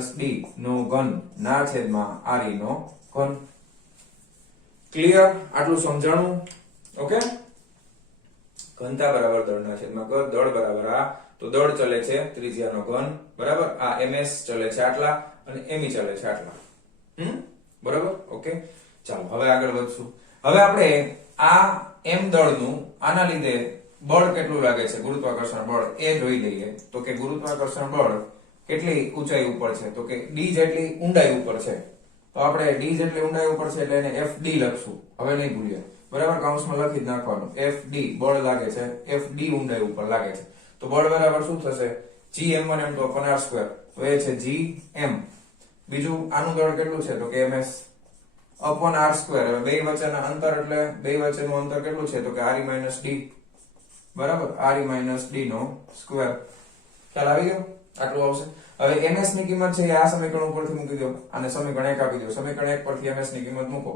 - d નો ઘન ના છેદમાં re નો ઘન. ક્લિયર? આટલું સમજાણું? ઓકે. ઘનતા બરાબર દળના છેદમાં કદ, દળ બરાબર આ, તો દળ ચલે છે ત્રિજ્યાનો ઘન, બરાબર. આ ms ચલે છે આટલા અને me ચલે છે આટલા. બરાબર? ઓકે, ચાલો હવે આગળ વધશું. હવે આપણે આ m દળનું આના લીધે બળ કેટલું લાગે છે, ગુરુત્વાકર્ષણ બળ, એ જોઈ લઈએ. તો કે ગુરુત્વાકર્ષણ બળ કેટલી ઊંચાઈ ઉપર છે તો કે d જેટલી ઊંડાઈ ઉપર છે. તો આપણે d જેટલી ઊંડાઈ ઉપર છે એટલે એને fd લખશું. હવે નહીં ભૂલીએ, બરાબર, કૌંસમાં લખી જ નાખવાનું. fd બળ લાગે છે, fd ઊંડાઈ ઉપર લાગે છે. તો બળ બરાબર શું થશે? gm1 m2 r². તો એ છે gm. બીજું આનું દળ કેટલું છે તો કે ms upon r². હવે બે વચ્ચેના અંતર એટલે બે વચ્ચેનું અંતર કેટલું છે તો કે re - d, બરાબર, re - d નો સ્ક્વેર. ખ્યાલ આવી ગયો? આટલું આવશે. હવે ms ની કિંમત છે એ આ સમીકરણ ઉપરથી મૂકી દો, અને સમીકરણ 1 આપી દો. સમીકરણ 1 પરથી ms ની કિંમત મૂકો.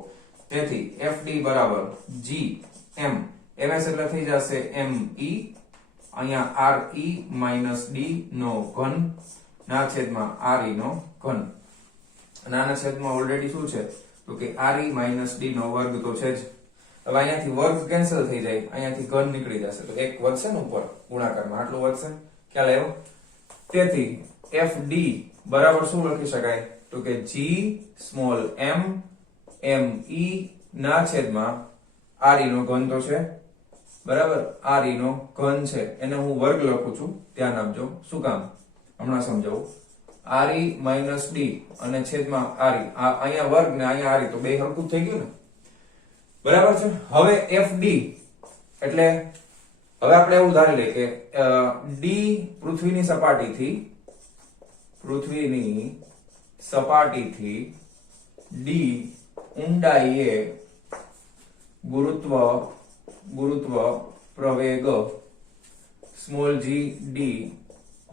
તેથી fd બરાબર gm, ms એટલે થઈ જશે me, અહીંયા re - d નો ઘન ના છેદમાં re નો ઘન. અને આના છેદમાં ઓલરેડી શું છે તો કે re - d નો વર્ગ તો છે જ. હવે અહીંયાથી વર્ગ કેન્સલ થઈ જાય, અહીંયાથી ઘન નીકળી જશે, તો એક વધશે ને ઉપર ગુણાકારમાં, આટલું વધશે. ખ્યાલ આવ્યો? તેથી fd બરાબર શું લખી શકાય તો કે g સ્મોલ m me ના છેદમાં re નો ઘન તો છે, બરાબર, re નો ઘન છે, એને હું વર્ગ લખું છું, ધ્યાન આપજો. શું કામ? હમણાં સમજાવું. re - d અને છેદમાં re, અહીંયા વર્ગ ને અહીંયા re, તો બે હરખું થઈ ગયું ને, બરાબર છે. હવે fd એટલે હવે આપણે એવું ધારી લઈએ કે d પૃથ્વીની સપાટીથી d ઊંડાઈએ ગુરુત્વ પ્રવેગ સ્મોલ g d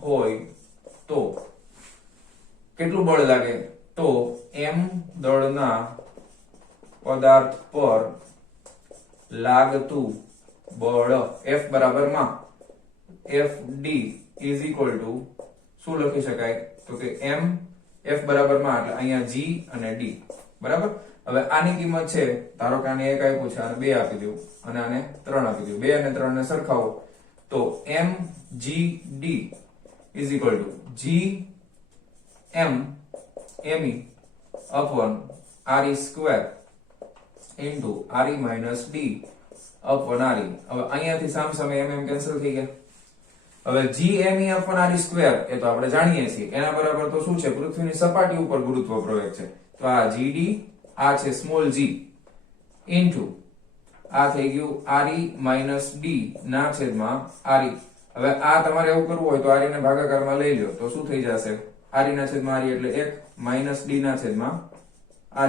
હોય તો કેટલું બળ લાગે તો m દળના પદાર્થ પર લાગતું બળ F બરાબર માં FD ઇઝ ઇક્વલ ટુ શું લખી શકાય તો કે m F બરાબરમાં એટલે અહીંયા G અને D બરાબર. હવે આની કિંમત છે ધારો કે આને 1 આપ્યું છે, આને 2 આપી દઉં અને આને 3 આપી દઉં. 2 અને 3 ને સરખાવો તો mgd is equal to gm me upon re square into re minus d upon re. હવે અહીંયાથી સામસામે mm કેન્સલ થઈ ગયા. હવે gme upon re square એ તો આપણે જાણીએ છીએ, એના બરાબર તો શું છે? પૃથ્વીની સપાટી ઉપર ગુરુત્વ પ્રવેગ છે. તો આ gd આ છે સ્મોલ g ઇન્ટુ આ થઈ ગયું re minus d ના છેદમાં re. હવે આ તમારે એવું કરવું હોય તો re ને ભાગાકારમાં લઈ લો તો શું થઈ જશે? re ના છેદમાં re એટલે 1 minus d ના છેદમાં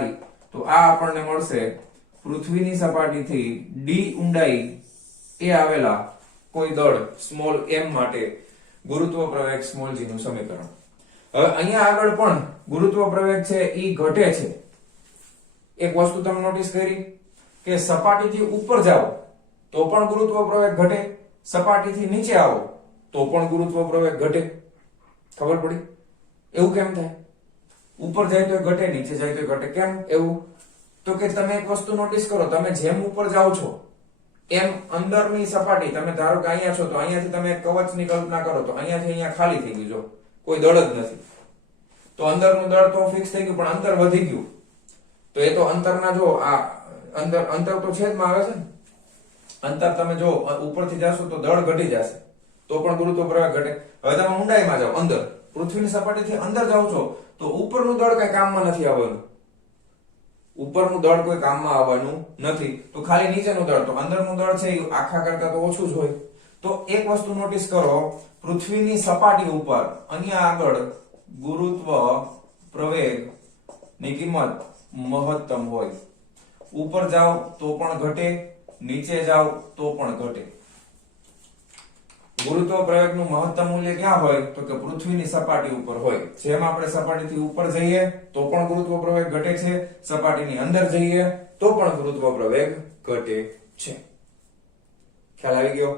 re. તો આ આપણને મળશે પૃથ્વીની સપાટીથી d ઊંડાઈ એ આવેલા કોઈ દળ સ્મોલ m માટે ગુરુત્વ પ્રવેગ સ્મોલ g નું સમીકરણ. હવે અહીંયા આગળ પણ ગુરુત્વ પ્રવેગ છે ઈ ઘટે છે. એક વસ્તુ તમે નોટિસ કરી કે સપાટીથી ઉપર જાઓ તો પણ ગુરુત્વ પ્રવેગ ઘટે, સપાટીથી નીચે આવો તો પણ ગુરુત્વ પ્રવેગ ઘટે. ખબર પડી? એવું કેમ થાય? ઉપર જાય તો ઘટે, નીચે જાય તો ઘટે. કેમ એવું? તો કે તમે એક વસ્તુ નોટિસ કરો, તમે જેમ ઉપર જાઓ છો એમ અંદરની સપાટી, તમે ધારો કે અહીંયા છો તો અહીંયાથી તમે કવચની કલ્પના કરો તો અહીંયાથી અહીંયા ખાલી થઈ ગયું, જો કોઈ દળ જ નથી. તો અંદરનું દળ તો ફિક્સ થઈ ગયું, પણ અંતર વધી ગયું. તો એ તો અંતરના જો આ અંતર તો છેદમાં આવે છે ને, અંતર તમે જો ઉપરથી જાશો તો દળ ઘટી જશે તો પણ ગુરુત્વ પ્રવેગ ઘટે. હવે તમે ઊંડાઈમાં જાઓ, અંદર પૃથ્વીની સપાટીથી અંદર જાઓ છો તો ઉપરનું દળ કઈ કામમાં નથી આવવાનું, ઉપરનું દળ કોઈ કામમાં આવવાનું નથી. તો ખાલી નીચેનું દળ, તો અંદરનું દળ છે એ આખા કરતા તો ઓછું જ હોય. તો એક વસ્તુ નોટિસ કરો, પૃથ્વીની સપાટી ઉપર અહીંયા આગળ ગુરુત્વ પ્રવેગ ની કિંમત મહત્તમ હોય. ઉપર જાઓ તો પણ ઘટે, નીચે જાઓ તો પણ ઘટે. ગુરુત્વ પ્રવેગનું મહત્તમ મૂલ્ય ક્યાં હોય? તો કે પૃથ્વીની સપાટી ઉપર હોય. જેમ આપણે સપાટીથી ઉપર જઈએ તો પણ ગુરુત્વ પ્રવેગ ઘટે છે, સપાટીની અંદર જઈએ તો પણ ગુરુત્વ પ્રવેગ ઘટે છે. ખ્યાલ આવી ગયો?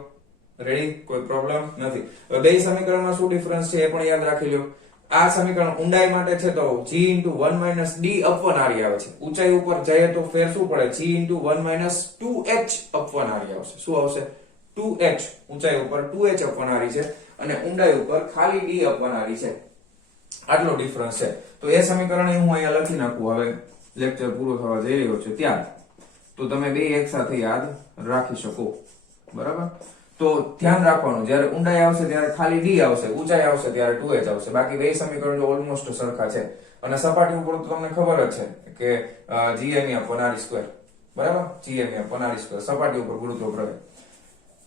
રેડી? કોઈ પ્રોબ્લેમ નથી. હવે બે સમીકરણમાં શું ડિફરન્સ છે એ પણ યાદ રાખી લો. આ સમીકરણ ઊંડાઈ માટે છે તો g * 1 - d upon re આવે છે. ઊંચાઈ ઉપર જઈએ તો ફેર શું પડે? g * 1 - 2h upon re આવશે. શું આવશે? 2h. ઊંચાઈ ઉપર 2h upon re છે અને ઊંડાઈ ઉપર ખાલી d upon re છે. આટલો ડિફરન્સ છે. તો એ સમીકરણ હું અહીંયા લખી નાખું. હવે લેક્ચર પૂરો થવા જઈ રહ્યો છે ત્યાં તો તમે બે એક સાથે યાદ રાખી શકો. બરાબર? તો ધ્યાન રાખવાનું, જ્યારે ઊંડાઈ આવશે ત્યારે ખાલી d આવશે, ઊંચાઈ આવશે ત્યારે 2h આવશે. બાકી બે સમીકરણ જો ઓલમોસ્ટ સરખા છે. અને સપાટી ઉપર તો તમને ખબર જ છે કે gme upon re square. બરાબર? gme upon re square સપાટી ઉપર ગુરુત્વ પ્રવેગ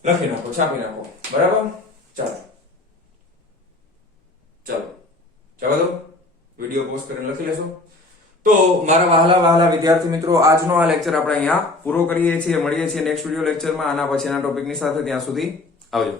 લખી નાખો, છાપી નાખો. બરાબર? ચાલો દો, વિડિયો પોઝ કરીને લખી લેશો. તો મારા વહાલા વિદ્યાર્થી મિત્રો, આજનો આ લેક્ચર આપણે અહીંયા પૂરો કરીએ છીએ. મળીએ છીએ નેક્સ્ટ વિડિયો લેક્ચરમાં આના પછીના ટોપિકની સાથે. ત્યાં સુધી આવજો.